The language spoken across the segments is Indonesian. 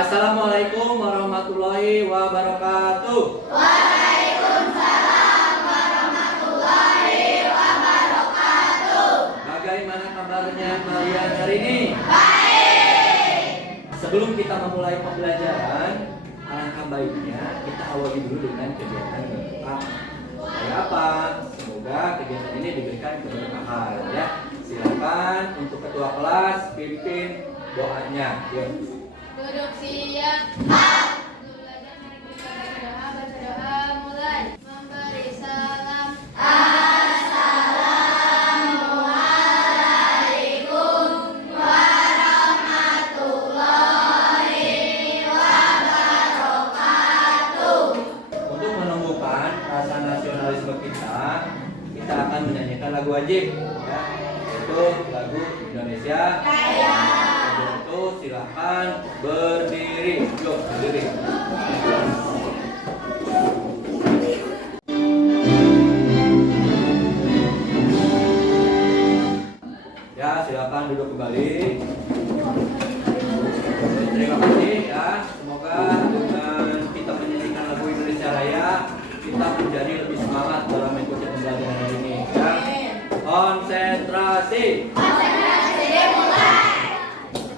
Assalamualaikum warahmatullahi wabarakatuh. Waalaikumsalam warahmatullahi wabarakatuh. Bagaimana kabarnya kalian hari ini? Baik. Sebelum kita memulai pembelajaran, alangkah baiknya kita awali dulu dengan kegiatan berdoa. Supaya apa? Semoga kegiatan ini diberikan keberkahan ya. Silakan untuk ketua kelas pimpin doanya. Yuk. Duduk siap. Untuk belajar mari kita berdoa. Baca doa mulai. Memberi salam. Assalamualaikum warahmatullahi wabarakatuh. Untuk menumbuhkan rasa nasionalisme kita akan menyanyikan lagu wajib ya, yaitu lagu Indonesia Raya. Untuk itu silakan berdiri. Yuk, berdiri. Ya, silakan duduk kembali. Terima kasih ya. Semoga dengan kita menyanyikan lagu Indonesia Raya, kita menjadi lebih semangat dalam mengikuti pembelajaran hari ini. Ya. Konsentrasi.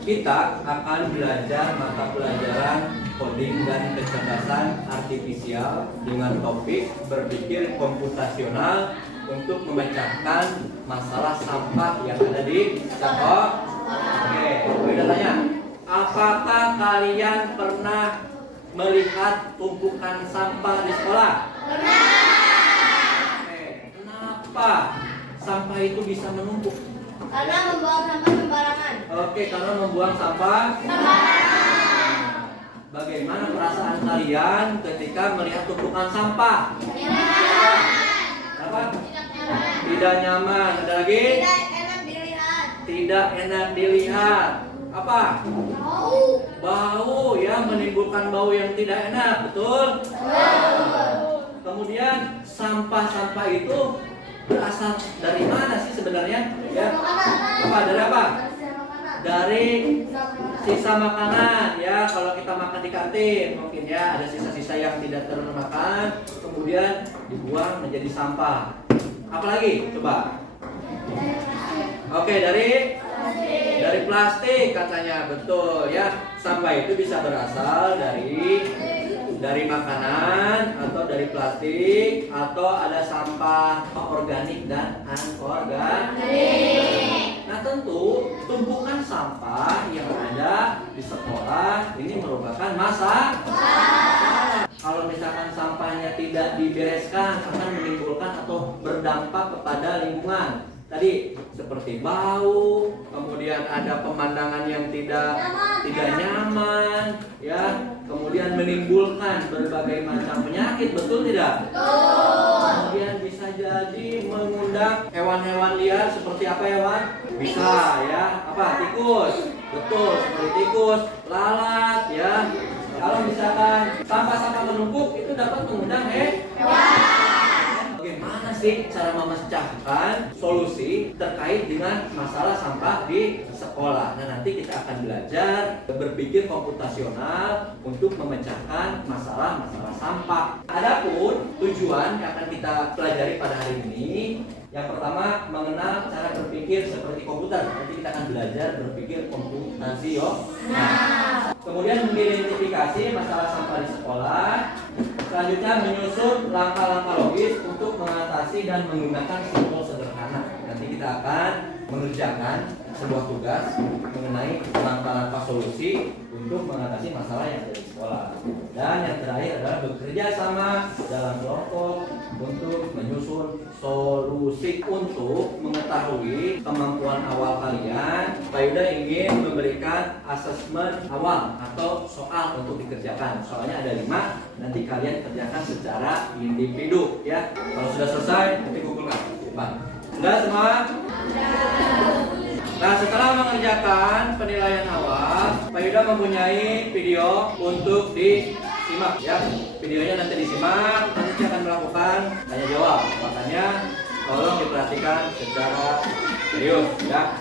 Kita akan belajar mata pelajaran coding dan kecerdasan artifisial dengan topik berpikir komputasional untuk memecahkan masalah sampah yang ada di sekolah. Oke, udah tanya. Apakah kalian pernah melihat tumpukan sampah di sekolah? Pernah. Oke, kenapa sampah itu bisa menumpuk? Karena membuang sampah sembarangan. Oke, karena membuang sampah Sembarangan. Bagaimana perasaan kalian ketika melihat tumpukan sampah? Apa? Tidak nyaman. Ada lagi? Tidak enak dilihat. Tidak enak dilihat. Apa? Bau. Bau ya, menimbulkan bau yang tidak enak, betul? Kemudian sampah-sampah itu berasal dari mana sih sebenarnya? Ya. Apa? Dari apa? Dari sisa makanan ya. Kalau kita makan di kantin mungkin ya ada sisa-sisa yang tidak termakan, kemudian dibuang menjadi sampah. Apalagi? Coba. Oke, dari plastik katanya, betul ya. Sampah itu bisa berasal dari makanan atau dari plastik, atau ada sampah organik dan anorganik. Nah, tentu tumpukan sampah yang ada di sekolah ini merupakan masalah. Kalau misalkan sampahnya tidak dibereskan akan menimbulkan atau berdampak kepada lingkungan. Tadi seperti bau, kemudian ada pemandangan yang tidak nyaman, ya, kemudian menimbulkan berbagai macam penyakit, betul tidak? Betul. Kemudian bisa jadi mengundang hewan-hewan liar seperti apa hewan? Bisa ya, apa? Tikus, betul, seperti tikus, lalat, ya. Kalau misalkan sampah-sampah menumpuk itu dapat mengundang hewan. Bagaimana sih cara memecahkan solusi terkait dengan masalah sampah di sekolah? Nah, nanti kita akan belajar berpikir komputasional untuk memecahkan masalah-masalah sampah. Adapun tujuan yang akan kita pelajari pada hari ini, yang pertama mengenal cara berpikir seperti komputer. Nanti kita akan belajar berpikir komputasional. Kemudian mengidentifikasi masalah sampah di sekolah. Selanjutnya menyusun langkah-langkah logis untuk mengatasi dan menggunakan simbol sederhana. Nanti kita akan mengerjakan sebuah tugas mengenai langkah-langkah solusi untuk mengatasi masalah yang ada di sekolah. Dan yang terakhir adalah bekerja sama dalam kelompok untuk menyusun solusi. Untuk mengetahui kemampuan awal kalian, Pak Yuda ingin memberikan asesmen awal atau soal untuk dikerjakan. Soalnya ada 5, nanti kalian kerjakan secara individu ya. Kalau sudah selesai nanti kumpulkan depan. Sudah semua? Nah, setelah mengerjakan penilaian awal, Pak Yuda mempunyai video untuk disimak ya. Videonya nanti disimak, nanti akan melakukan tanya jawab. Makanya tolong diperhatikan secara serius ya.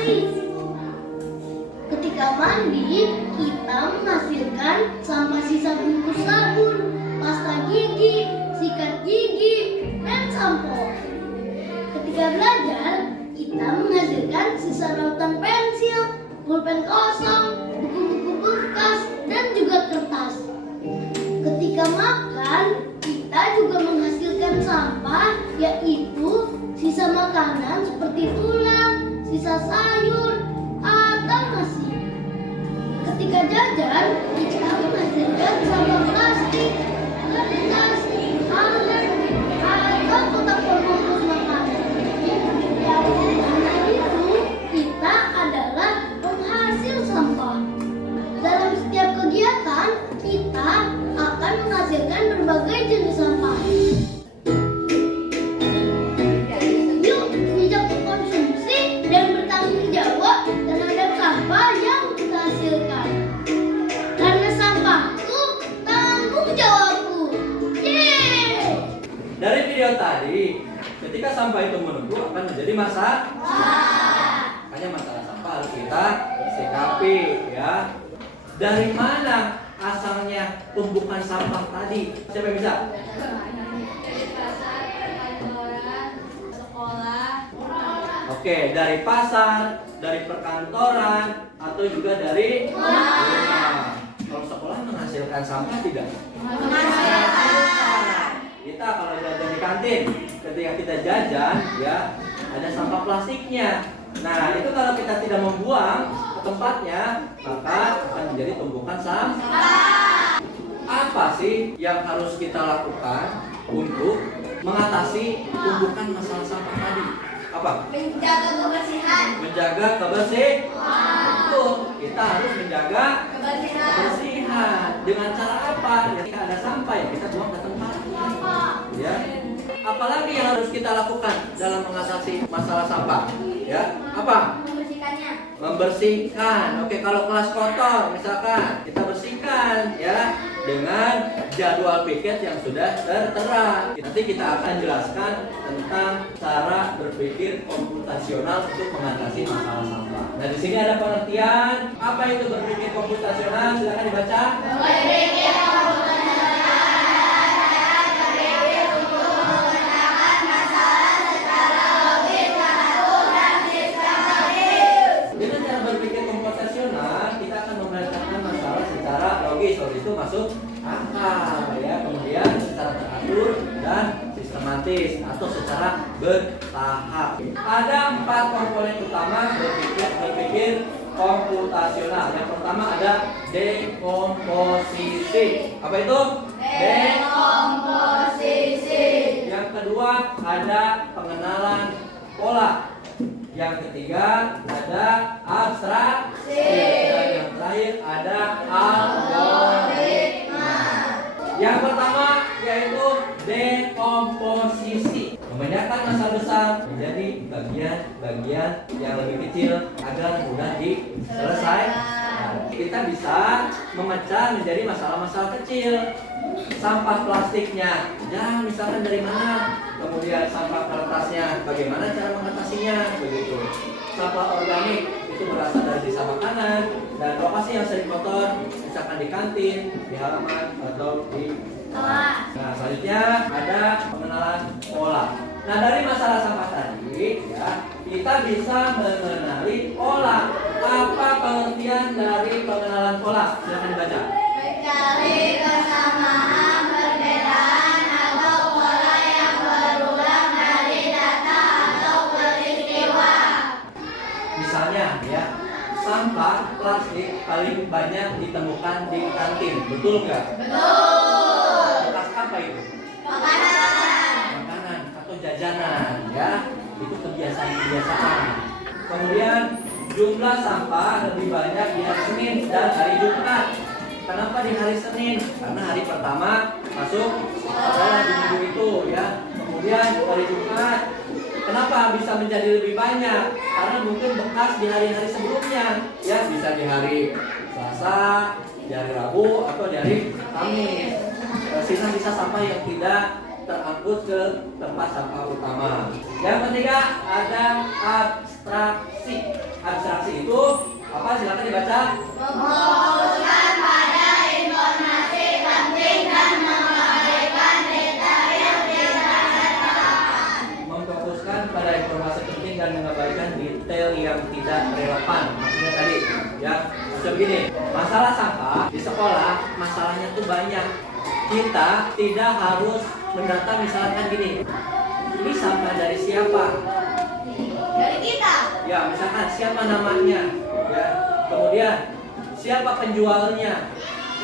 bersih. Ketika mandi, kita menghasilkan sampah sisa bungkus sabun, pasta gigi, sikat gigi, dan sampo. Ketika belajar, kita menghasilkan sisa rautan pensil, pulpen kosong, buku-buku bekas, dan juga kertas. Ketika makan, kita juga menghasilkan sampah, yaitu sisa makanan seperti tulang, sisa sayur, atau nasi. Ketika jajan, kita menghasilkan sampah plastik, kertas, kaleng, atau kotak bungkus makanan. Karena itu, kita adalah penghasil sampah. Dalam setiap kegiatan, kita akan menghasilkan berbagai jenis sampah. Yuk, bijak mengkonsumsi dan bertanggung jawab terhadap sampah yang kita hasilkan. Karena sampahku, tanggung jawabku. Yeay! Dari video tadi, ketika sampah itu menumpuk akan menjadi masalah. Makanya masalah sampah harus kita sikapi ya. Dari mana asalnya tumpukan sampah tadi? Siapa yang bisa? Dari pasar, kantoran, sekolah. Oke, dari pasar, dari perkantoran, atau juga dari rumah. Kalau sekolah menghasilkan sampah tidak? Kita kalau jajan di kantin, ketika kita jajan, ya ada sampah plastiknya. Nah, itu kalau kita tidak membuang ke tempatnya, maka akan menjadi tumpukan sampah. Apa sih yang harus kita lakukan untuk mengatasi tumpukan masalah sampah tadi? Apa? Menjaga kebersihan. Menjaga kebersihan. Betul. Kita harus menjaga kebersihan. Dengan cara apa? Ya, ketika ada sampah ya kita buang ke tempat. Ya. Apalagi yang harus kita lakukan dalam mengatasi masalah sampah? Ya. Apa? Membersihkannya. Membersihkan. Oke, kalau kelas kotor misalkan kita bersihkan ya dengan jadwal piket yang sudah tertera. Nanti kita akan jelaskan tentang cara berpikir komputasional untuk mengatasi masalah sampah. Nah, di sini ada pengertian apa itu berpikir komputasional. Silakan dibaca. Berpikir komputasional adalah berpikir untuk memecahkan masalah secara logis, mengatur, dan sistematis. Dengan cara berpikir komputasional, kita akan memecahkan masalah secara logis. Logis itu masuk akal, ya. Kemudian secara teratur dan sistematis atau secara bertahap. Ada 4 komponen utama berpikir komputasional. Yang pertama ada dekomposisi. Apa itu? Dekomposisi. Yang kedua ada pengenalan pola. Yang ketiga ada abstraksi. Dan yang terakhir ada algoritma. Yang pertama yaitu dekomposisi. Memindahkan masalah besar menjadi bagian-bagian yang lebih kecil agar mudah diselesaikan. Kita bisa memecah menjadi masalah-masalah kecil. Sampah plastiknya, ya misalkan dari mana, kemudian sampah kertasnya, bagaimana cara mengatasinya, begitu. Sampah organik itu berasal dari sisa makanan dan lokasi yang sering kotor, misalkan di kantin, di halaman atau di kelas. Nah, selanjutnya ada pengenalan pola. Nah, dari masalah sampah tadi, ya kita bisa mengenali pola. Apa pengertian dari pengenalan pola? Silakan dibaca. Mencari kesamaan, perbedaan, atau pola yang berulang dari data atau peristiwa. Misalnya, ya sampah plastik paling banyak ditemukan di kantin, betul nggak? Betul. Bekas apa itu? Makanan atau jajanan, ya itu kebiasaan. Kemudian jumlah sampah lebih banyak di hari Senin dan hari Jumat. Kenapa di hari Senin? Karena hari pertama masuk sekolah di minggu itu, ya. Kemudian hari Jumat, kenapa bisa menjadi lebih banyak? Karena mungkin bekas di hari-hari sebelumnya, ya bisa di hari Selasa, di hari Rabu, atau di hari Kamis. Sisa-sisa sampah yang tidak terangkut ke tempat sampah utama. Yang ketiga ada abstraksi. abstraksi. Abstraksi itu apa? Silakan dibaca. Memfokuskan pada informasi penting dan mengabaikan detail yang tidak relevan. Memfokuskan pada informasi penting dan mengabaikan detail yang tidak relevan. Maksudnya tadi, ya. Maksudnya begini, masalah sampah di sekolah masalahnya tuh banyak. Kita tidak harus mendata misalkan gini. Ini sampah dari siapa? Dari kita. Ya, misalkan siapa namanya, ya. Kemudian siapa penjualnya,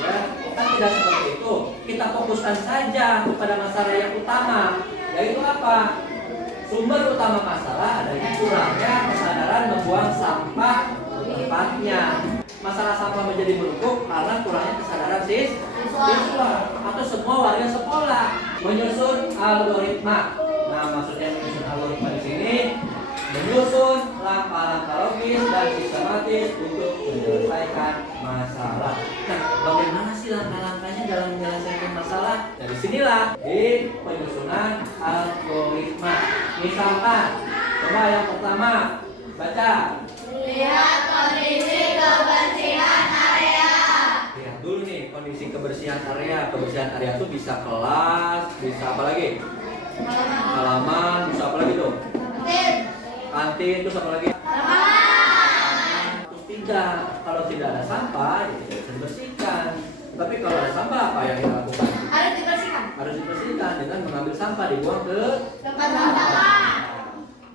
ya. Kan tidak seperti itu. Kita fokuskan saja kepada masalah yang utama, yaitu apa? Sumber utama masalah adanya kurangnya kesadaran membuang sampah di tempatnya. Masalah sampah menjadi menumpuk karena kurangnya kesadaran siswa atau semua warga sekolah. Menyusun algoritma. Nah, maksudnya menyusun algoritma di sini menyusun langkah-langkah logis dan sistematis untuk menyelesaikan masalah. Nah, bagaimana sih langkah-langkahnya dalam menyelesaikan masalah? Dari sinilah di penyusunan algoritma. Misalkan, coba yang pertama, baca. Lihat kondisi kebersihan area. Lihat dulu nih kondisi kebersihan area. Kebersihan area itu bisa kelas, bisa apa lagi? Halaman, bisa apa lagi tuh? Kantin, terus apa lagi? Terus tidak, kalau tidak ada sampah, ya tidak bisa dibersihkan. Tapi kalau ada sampah, apa yang kita lakukan? Harus dibersihkan. Harus dibersihkan dengan mengambil sampah, dibuang ke Tempat sampah.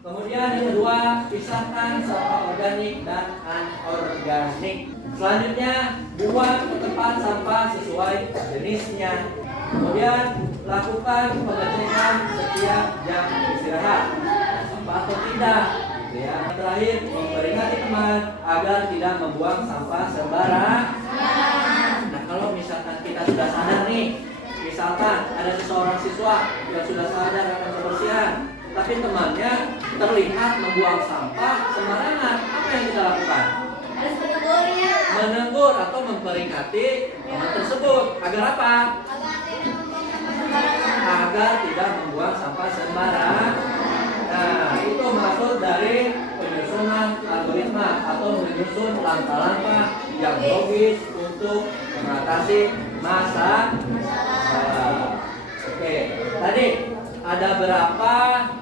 Kemudian yang kedua, pisahkan sampah organik dan anorganik. Selanjutnya, buang ke tempat sampah sesuai jenisnya. Kemudian, lakukan pengecekan setiap jam istirahat. Sampah atau tidak. Ya. Yang terakhir, memperingati teman agar tidak membuang sampah sembarangan. Nah, kalau misalkan kita sudah sadar nih, misalkan ada seseorang siswa yang sudah sadar akan kebersihan, tapi temannya terlihat membuang sampah sembarangan, apa yang kita lakukan? Harus menegurnya. Menegur atau memperingati teman tersebut agar apa? Agar tidak membuang sampah sembarangan. Nah, itu maksud dari penyusunan algoritma atau menyusun langkah-langkah yang logis untuk mengatasi masalah. Oke, tadi ada berapa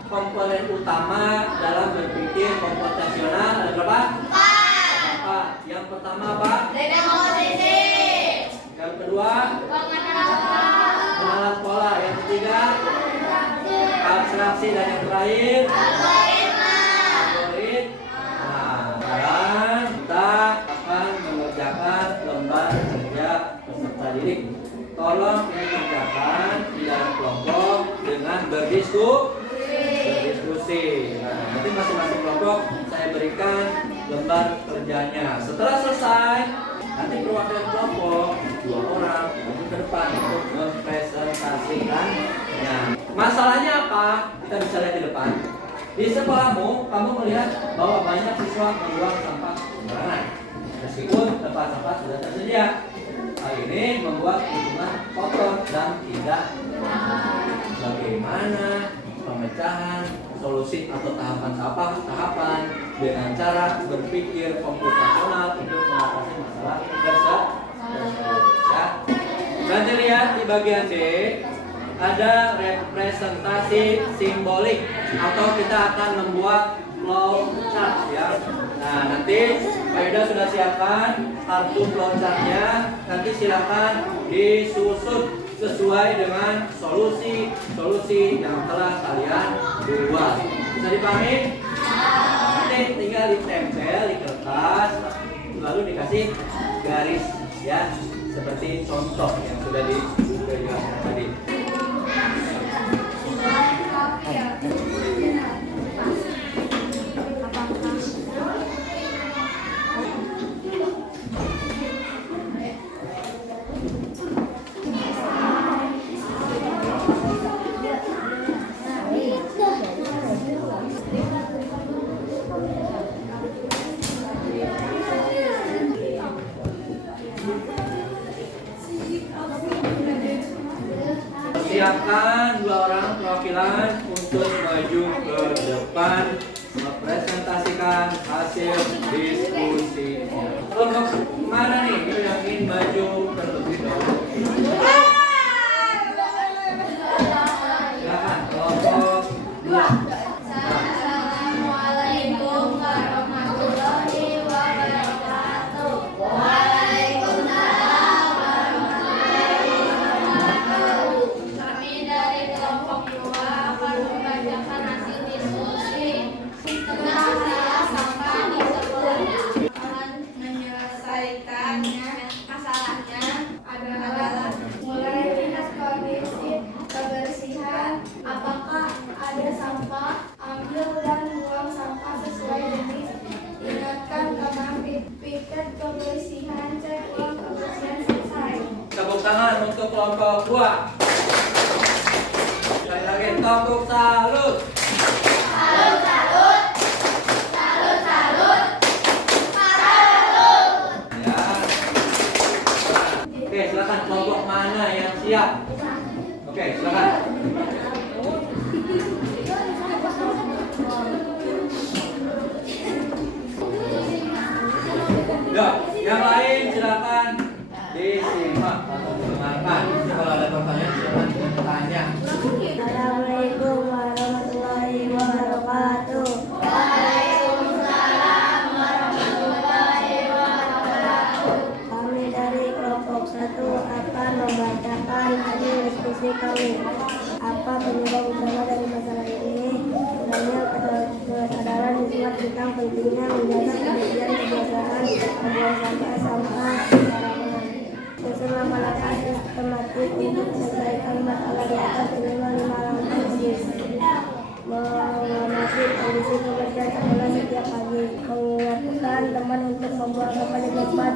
komponen utama dalam berpikir komputasional? Ada berapa? 4. Yang pertama apa? Posisi. Yang kedua? Mengenal pola. Yang ketiga? Abstraksi. Dan yang terakhir? Algoritma. Nah, sekarang kita akan mengerjakan lembar kerja peserta didik. Tolong ini kerjakan di dalam kelompok dengan berdiskusi. Nah, nanti masing-masing kelompok saya berikan lembar kerjanya. Setelah selesai, nanti perwakilan kelompok 2 orang maju ke depan untuk mempresentasikannya. Masalahnya apa? Kita bisa lihat di depan. Di sekolahmu, kamu melihat bahwa banyak siswa membuang sampah sembarangan, meskipun tempat sampah sudah tersedia. Hal ini membuat lingkungan kotor dan tidak. Bagaimana pemecahan solusi atau tahapan dengan cara berpikir komputasional untuk mengatasi masalah tersebut. Ya. Nanti lihat di bagian D ada representasi simbolik atau kita akan membuat flow chart ya. Nah, nanti Pak Yuda sudah siapkan kartu flow chartnya. Nanti silakan disusun sesuai dengan solusi yang telah kalian buat. Bisa dipahami? Nanti tinggal ditempel di kertas, lalu dikasih garis ya, seperti contoh yang sudah dijelaskan tadi. Siapkan 2 orang perwakilan untuk diskusinya. Kelompok mana nih yang ingin maju terlebih dahulu? Silakan kelompok 2. Assalamualaikum warahmatullahi wabarakatuh. Waalaikumsalam warahmatullahi wabarakatuh. Kami dari kelompok 2 akan membacakan hasil diskusi tentang masalah sampah di sekolah. Akan menyelesaikannya masalahnya adalah mulai lihat kondisi kebersihan, apakah ada sampah, ambil dan buang sampah sesuai jenis. Ingatkan teman piket kebersihan, cek ulang kebersihan selesai. Tepuk tangan untuk kelompok 2. Sekali lagi tepuk salut. Salut, salut, salut, salut, salut. Ya. Oke, silakan kelompok mana yang siap? Oke, silakan. Ya, yang lain silakan disimak atau dengarkan. Kalau ada pertanyaan silakan tanya. Assalamualaikum warahmatullahi wabarakatuh. Waalaikumsalam warahmatullahi wabarakatuh. Kami dari kelompok 1 akan membacakan hasil diskusi kami. Apa penyebab utama dari masalah ini? Kurangnya kesadaran umat tentang pentingnya menjaga kebersihan kebiasaan membuang sampah secara benar. Susun langkah-langkah sistematis untuk menyelesaikan masalah di atas minimal 5 langkah kecil. Mengamati kondisi kebersihan sekolah setiap pagi. Mengingatkan teman untuk membuang sampah di tempat.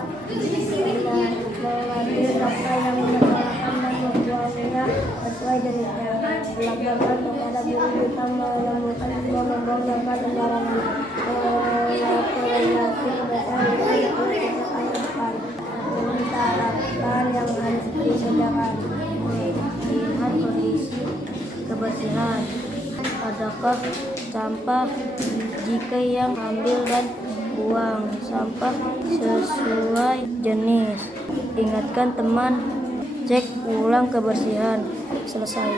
Mengambil sampah yang bermasalahkan dan membuangnya sesuai jenisnya. Melaporkan kepada guru jika menemukan membuang sampah sembarangan. Koordinasi kebersihan itu kebiasaan depan. Menerapkan yang harus dikerjakan. Melihat kondisi kebersihan. Adakah sampah jika yang ambil dan buang sampah sesuai jenis. Ingatkan teman, cek ulang kebersihan selesai.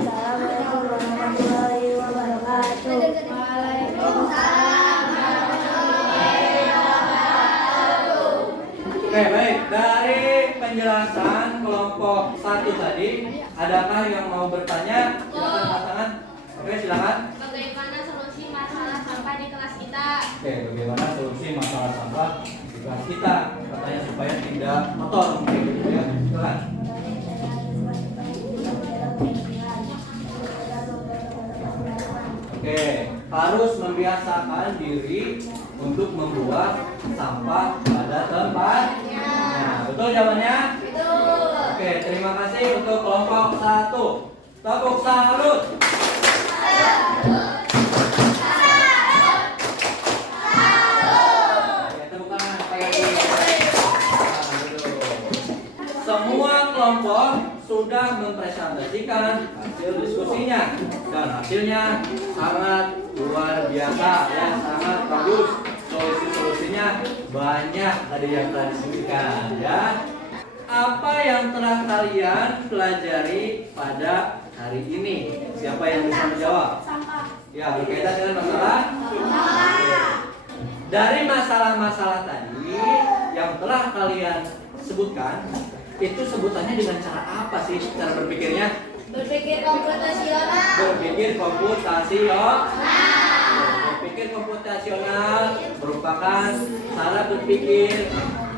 Assalamualaikum warahmatullahi wabarakatuh. Waalaikumsalam warahmatullahi wabarakatuh. Oke, baik. Dari penjelasan kelompok 1 tadi, adakah yang mau bertanya? Silakan angkat tangan. Oke, silakan. Bagaimana solusi masalah sampah di kelas kita? Oke, bagaimana solusi masalah sampah di kelas kita? Katanya supaya tidak kotor mungkin gitu ya. Silakan. Oke, harus membiasakan diri untuk membuang sampah pada tempatnya. Nah, betul jawabannya? Betul. Oke, terima kasih untuk kelompok 1. Tepuk salut. Oke, tepuk tangan sekali lagi. Nah, betul. Semua kelompok sudah mempresentasikan hasil diskusinya dan hasilnya sangat luar biasa ya, sangat bagus. Solusi-solusinya banyak tadi yang telah diskusikan ya. Apa yang telah kalian pelajari pada hari ini? Siapa yang bisa menjawab? Sampah. Ya, berkaitan dengan masalah. Dari masalah-masalah tadi yang telah kalian sebutkan, itu sebutannya dengan cara apa sih cara berpikirnya? Berpikir komputasional. Berpikir komputasional. Berpikir komputasional merupakan cara berpikir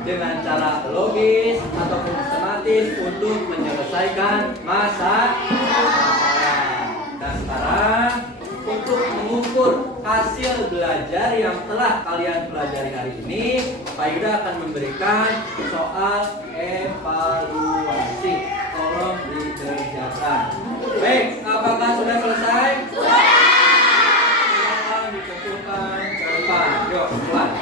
dengan cara logis ataupun sistematis untuk menyelesaikan masalah. Dan sekarang untuk mengukur hasil belajar yang telah kalian pelajari hari ini, Pak Yuda akan memberikan soal evaluasi. Tolong dikerjakan. Baik, apakah sudah selesai? Sudah. Silakan dikumpulkan ke depan. Yuk, keluar.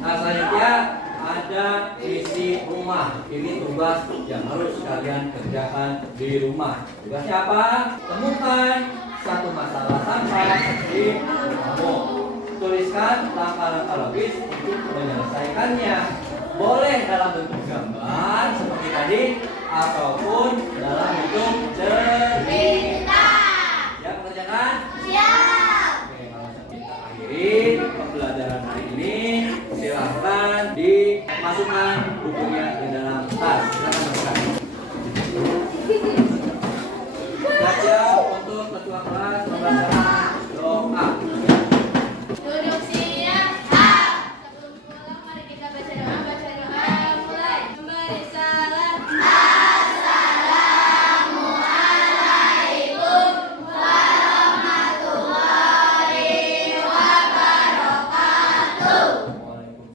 Nah, selanjutnya ada isi rumah. Ini tugas yang harus kalian kerjakan di rumah. Tugasnya apa? Temukan satu masalah sampah di rumahmu. tuliskan langkah-langkah logis untuk menyelesaikannya. Boleh dalam bentuk gambar seperti tadi ataupun dalam bentuk cerita. Siap mengerjakan? Siap. Oke, langsung kita akhiri pembelajaran hari ini. Silahkan dimasukkan bukunya ke dalam tas.